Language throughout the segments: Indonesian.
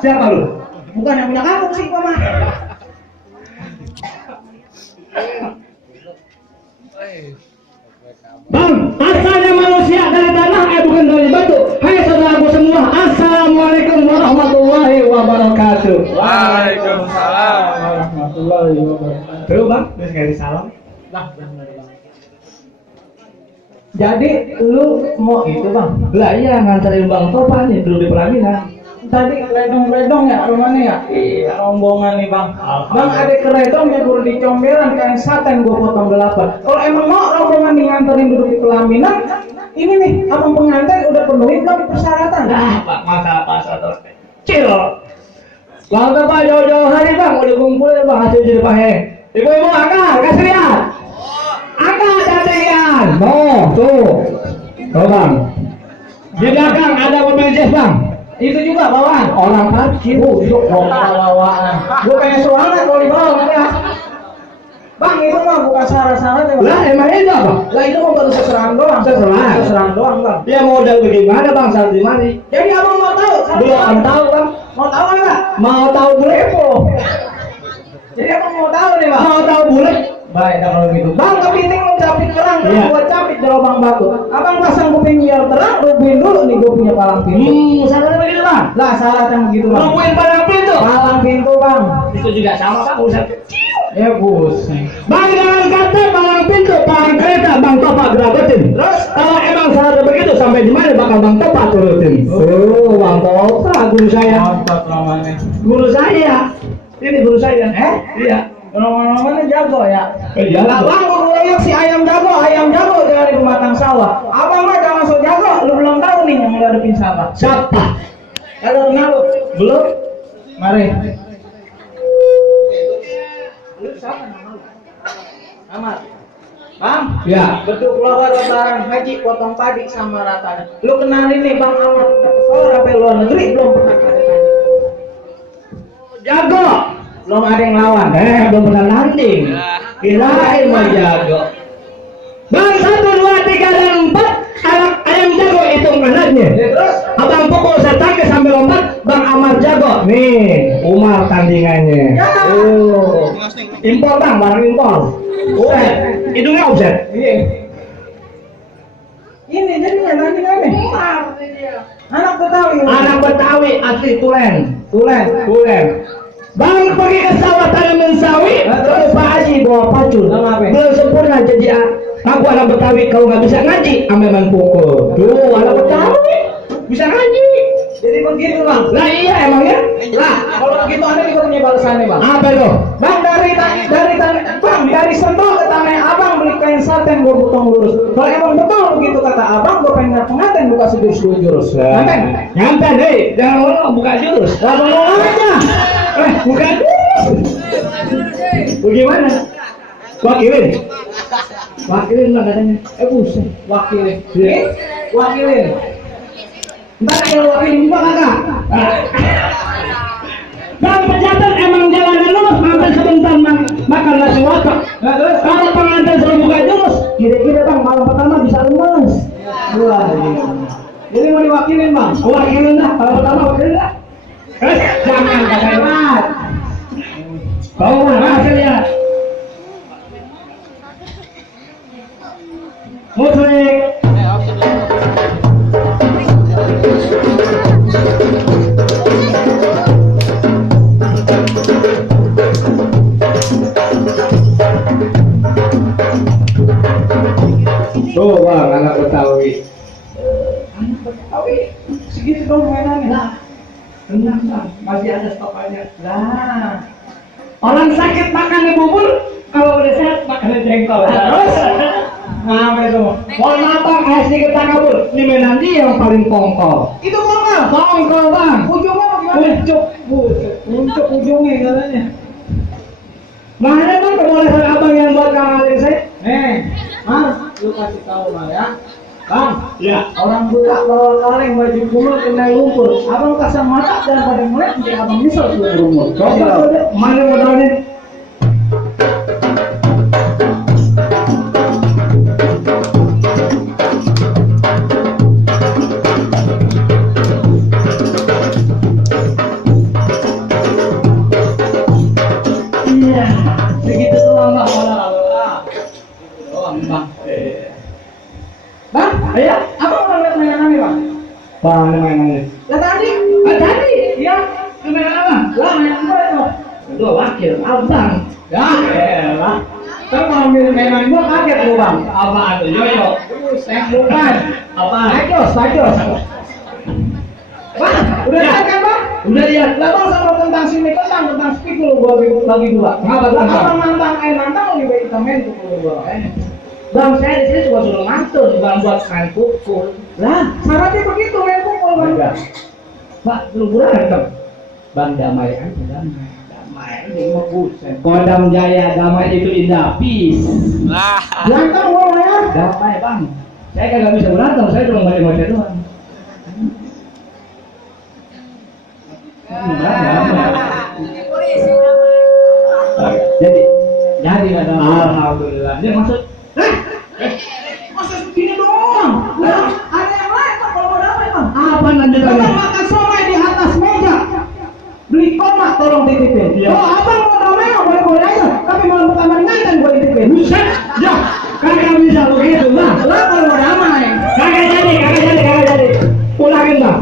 Siapa lu? Bukan yang punya kampung sih gua mah. Bang, asalnya manusia dari tanah, bukan dari batu. Hai saudaraku semua, assalamualaikum warahmatullahi wabarakatuh. Waalaikumsalam warahmatullahi wabarakatuh. Tuh bang, terus kasih salam. Lah, benar bang. Jadi lu mau itu bang? Lah iya nganterin bang Topan nih dulu di pelaminan. Tadi keredong-keredong ya rumahnya ya? Iya. Rombongan nih bang. Bang ada keredong ya guru di comberan kain saten gua potong 8. Kalau emang mau rombongan nih nganterin duduk di pelaminan, ini nih abang pengantin udah penuhin belum persyaratan? Nah, Pak, masalah pasal tuh kecil. Bang Topan jauh-jauh hari bang udah kumpulin bang hasil jadi pahe. Ibu-ibu angkat, kasih lihat. Angkat cantikan. Tuh bang. Di belakang ada mobil jazz bang. Itu juga bawaan. Orang parkir. Bawaan. Gua pengen soalnya kalau di bawah ya. Bang itu mah bukan syarat-syarat ya bang. Lah emang itu apa? Lah itu mah baru seserang doang. Seserang doang bang. Dia modal bagaimana bang saat di mana? Jadi abang mau tahu? Belum tahu bang. Mau tahu enggak? Mau tahu bulepo? Jadi abang mau tahu nih bang. Mau tahu bulet? Baik, dah kalau gitu. Bang, kepiting mau capit terang, Iya. buat capit di lubang batu. Abang pasang kuping biar terang, rubuhin dulu nih gue punya palang pintu. Syaratnya begitu bang. Lah, syaratnya begitu bang. Rubuhin palang pintu. Palang pintu bang. Itu juga sama bang, urusan kecil. Ya bus. Bang jangan kata palang pintu, palang kereta bang Topa geragotin. Terus kalau emang syaratnya begitu sampai di mana bakal bang Topa turutin? Oh, bang Topa guru saya. Mantap namanya. Guru saya. Ini guru saya. Iya. Namanya jago ya. Iya. Lah bang, gue ngeliat si ayam jago dari pematang sawah. Abang mah jangan so jago, lu belum tahu nih yang ngadepin siapa. Siapa? Kalau kenal lu? Belum? Mari. Lu siapa nama lu? Ahmad. Bang, Ya. bentuk keluarga lebaran haji potong padi sama ratanya. Lu kenalin nih Bang Ahmad ke sekolah sampai luar negeri belum pernah ada tanya. Jago. Belum ada yang lawan. Belum pernah landing. Kirain mau jago. Bang 1, 2, 3 dan 4 anak ayam jago hitung anaknya. Ya, terus Abang pukul setangke sambil lompat, Bang Amar jago. Nih, Umar tandingannya. Ya. Oh. Impor bang, barang impor. Offset. Hidungnya offset. iya. Ini jadi nanya nih. Anak Betawi. Anak Betawi asli Tulen. Tulen. Bang pergi ke sawah tanaman sawi, terus Pak Haji bawa pacul. Belum sempurna jadi aku anak Betawi kalau nggak bisa ngaji, ameman pukul. Tuh anak Betawi bisa ngaji. Jadi begitu Bang. Lah iya emangnya. Lah, kalau begitu Anda juga punya balasannya Bang. Apa itu? Bang dari Sentul ke Tanah Abang beli kain saten gue potong lurus. Kalau emang betul begitu kata Abang, gue pengen pengantin buka sejurus 2 jurus. Nyampe deh, jangan ngomong buka jurus. Lah ngomong aja. Buka jurus. Bagaimana? Wakilin lah katanya. Buset, wakilin. Iya. Wakilin. Ntar kalau wakilin juga kagak. Bang pejabat emang jalanan lurus, makan sebentar makan nasi watak. Nah, terus Kalau pengantin suruh buka jurus, kira-kira bang malam pertama bisa lemes. Wah, jadi mau diwakilin Bang. Wakilin lah, malam pertama wakilin lah. Jangan kata bawa mana hasilnya? Musik. Tuh bang, anak Betawi. Segitu dong mainannya. Lah, tenang bang, masih ada stokannya. Lah, Orang sakit makan bubur, kalau udah sehat makan jengkol. terus apa itu? Mohon maaf bang, sedikit takabur. Ini mainan dia yang paling kongkol. Itu kongkol. Kongkol bang. Ujungnya bagaimana? Puncuk ujungnya katanya. Mana bang kebolehan abang yang buat kangen saya? Mas, lu kasih tahu Bang ya. Bang, Ya. orang buta bawa kaleng baju kumul kena lumpur. Abang pasang mata dan pada ngeliat jadi abang nyesel tuh rumur. Mana modalnya? Bang mainan. Lah tadi. Tadi. Iya. Mainan apa? Lah mainan gua itu. Dua wakil, abang. Ya, elah. Kan kalau mainan gua kaget gua, Bang. Apa itu? Yoyo. Bukan. Apa? Bajos. Wah, udah lihat kan, Bang? Udah lihat. Lah Bang sama tentang sini tentang spikul gua bagi dua. Apa tuh? Abang nantang lebih baik kita main pukul gua. Bang, saya di sini cuma suruh ngantor, bukan buat main pukul. Lah, syaratnya begitu main pukul, Bang. Enggak. Pak, lu berantem. Bang, damai aja, damai. Damai aja, mau buset. Kodam Jaya, damai itu indah. Peace. Berantem gua ya. Damai, Bang. Saya kagak bisa berantem, saya cuma baca-baca doang. Jadi ada alhamdulillah. Dia maksud, Masa begini doang? Lah, ada yang lain Bang kalau mau damai, Bang. apa nanti Kita lagi? makan somai di atas meja. Beli koma tolong titipin. Iya. Oh, abang mau damai boleh aja. Tapi malam pertama nganten gua titipin. Buset, ya, kagak bisa begitu, Bang. Lah kalau mau damai. Kagak jadi. Ulangin, Bang.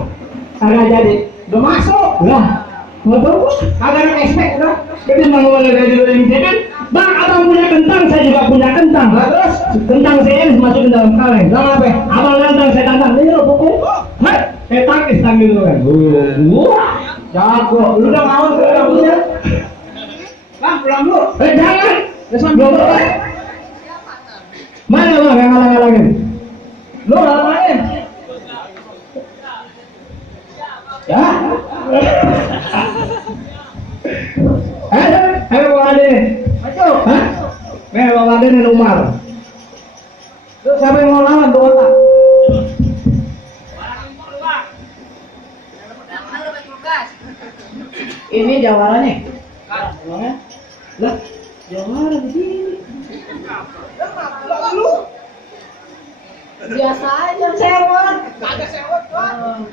Kagak jadi. Udah masuk. Lah, mau tahu? Kagak ada cashback udah. Jadi mau mulai dari dulu ini kan? Bang, abang punya kentang, saya juga punya kentang. Lah terus Kentang saya masukin dalam kaleng. sama apa? Abang nantang, saya tantang. Ini lo pukul. Hei, saya tangkis tanggil dulu kan. Wah, Jago. Lu udah ngawal ke dalam punya. Bang, pulang dulu. jangan. Udah sambil Belum boleh. Mana bang yang ngalang-ngalangin? Lu udah main. Ya. Ayo bawa ade. Maju. Hah? Bawa ade dan Umar. Lu siapa yang mau lawan tuh otak? Ini jawarannya. Lah, jawara begini. Lu Biasa aja sewot. kagak sewot, Bang.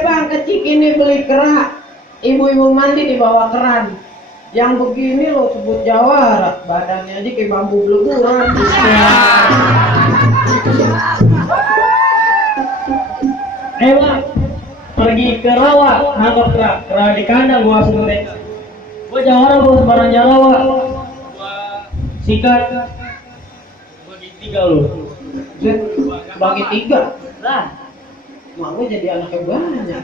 Bang, kecik ini beli kerak. Ibu-ibu mandi di bawah keran. Yang begini lo sebut jawara, badannya aja kayak bambu beleburan. Bang, pergi ke rawa, nangkap kerak di kandang gua sendiri. Gua jawara bos, barang jarawa. Sikat. Bagi 3 lu. Bagi 3. Lah, mau jadi anak yang banyak.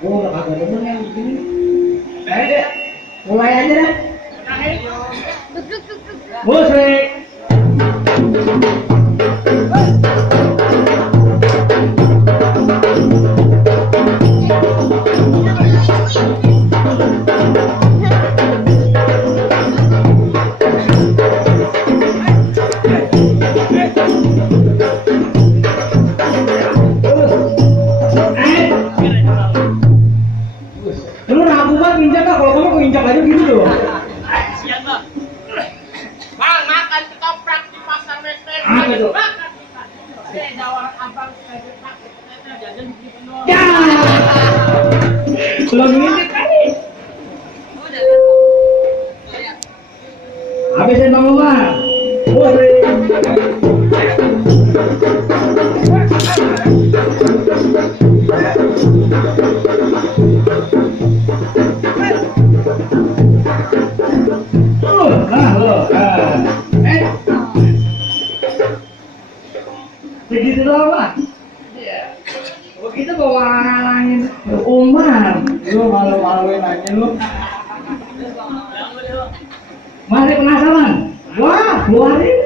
Gua udah kagak demen yang begini. Ayo deh, mulai aja deh. Musik. Lu ragu banget nginjak kak, kalau kamu nginjak aja gitu loh. Bang, makan ketoprak di pasar Medan. Apa tuh? Makan. Jawaran abang saya pakai ternyata jajan di penuh. Ya. Lo gini kali. Habisin Bang Umar. Musik. Begitu doang, Pak. Iya. Begitu bawa ngalangin Umar. Lu malu-maluin aja lu. Masih penasaran? Wah, keluarin.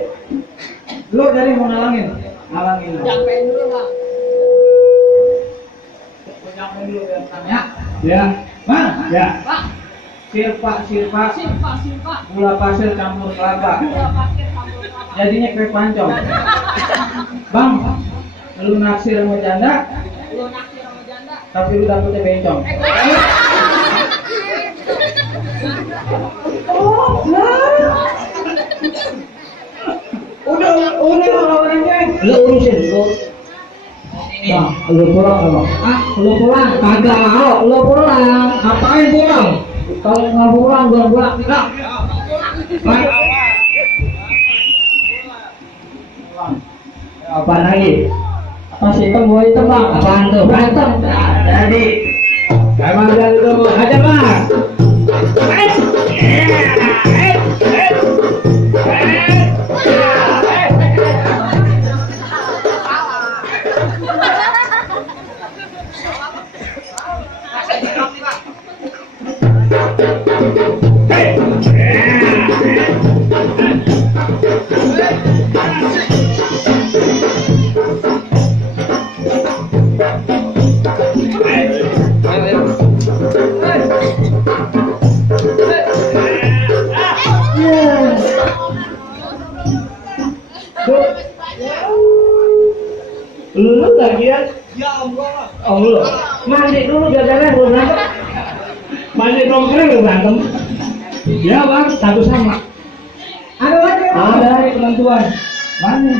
Lu dari mau ngalangin lu. Jangan dulu, Bang. Nyampein dulu biar tanya. Ya. Bang, Ya. Bang, sirpa, simpa. gula pasir campur kelapa. Gula pasir campur kelapa. Jadinya kue pancong. Bang, lu naksir sama janda, Lu naksir sama janda. tapi lu dapetnya bencong. Udah orang-orangnya. Lu urusin lu. Nah, lu pulang kalau. Lu pulang kagak mau. Lu pulang. Ngapain pulang? Kalau nggak pulang, gua pulang. Nah. Apa lagi? Masih tembok itu bang. Apaan tuh? Berantem. Nah, jadi memang dari itu aja bang. Lu lagi ya? Ya Allah. Allah. Mandi dulu biar darah belum berantem. Mandi dong kering lu berantem. Ya bang, satu sama. Ada lagi. Ada lagi penentuan. Mana?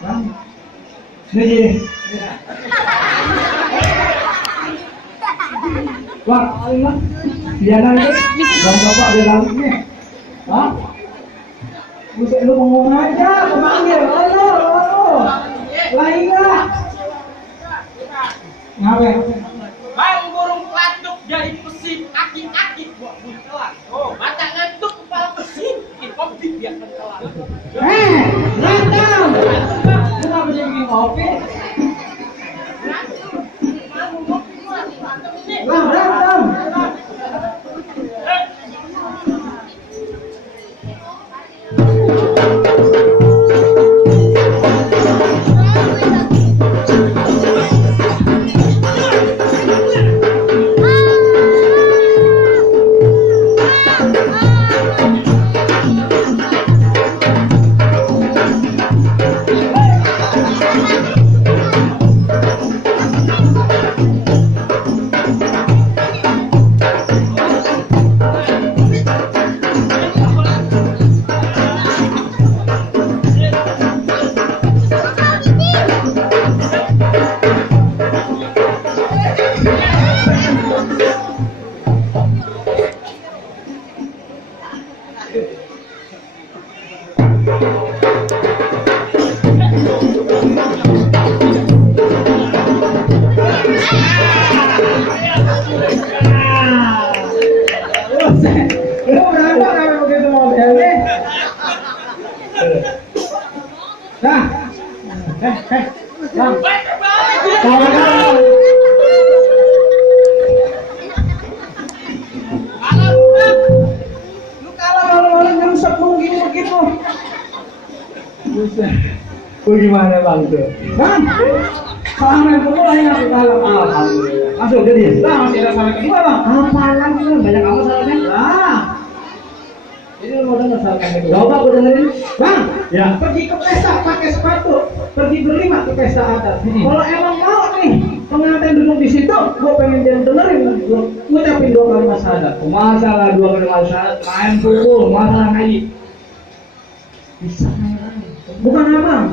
Mana? Ini gini. Bang, paling bang. Dia nanti. Bang bapak dia nanti. Hah? Buset lu ngomong aja, aku panggil. Halo. Lain enggak? Ngapain? Bang burung pelatuk jadi mesin aki-aki buat buntelan. Oh, mata ngantuk kepala mesin, kopi dia kentelan. Berantem! Kenapa jadi bikin kopi? Lah, berantem! Lu berantem sampai begitu modelnya? Nah, Bang. Kawan-kawan. Lu kalah malu-malu nyemsek lu gini begitu. Buset. Gimana bang tuh? Bang, salah main pukul lah yang aku kalah. Alhamdulillah. Masuk jadi. Lah masih ada salah kedua bang. Apaan lagi lu? Banyak kamu salahnya. Lah, Ini lu mau denger salahnya itu? Coba aku dengerin. Bang, Ya. pergi ke pesta pakai sepatu, pergi berlima ke pesta adat. Kalau emang mau nih pengantin duduk di situ, gue pengen dia dengerin, gue ngucapin 2 kalimat syahadat. Masalah 2 kalimat syahadat main pukul, masalah ngaji. Bisa main. Bukan abang,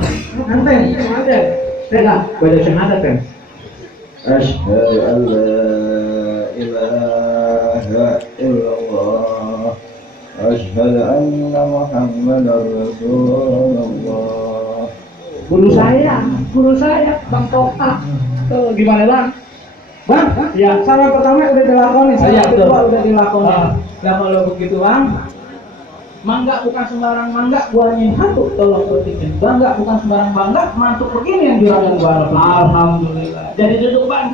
anten. Ada. Tengah, baca syahadat kan? Asyhadu an la ilaha illallah. Asyhadu anna Muhammadar Rasulullah. Guru saya, Bang Toka. Tuh, gimana bang? Bang, Ya. saran pertama udah dilakonin, Iya, saran betul. kedua udah dilakonin. Ah. Nah kalau begitu bang, mangga bukan sembarang mangga, buahnya satu, tolong petikin. Bangga bukan sembarang bangga, mantuk begini yang juragan gua harapin. Alhamdulillah. Jadi duduk bang.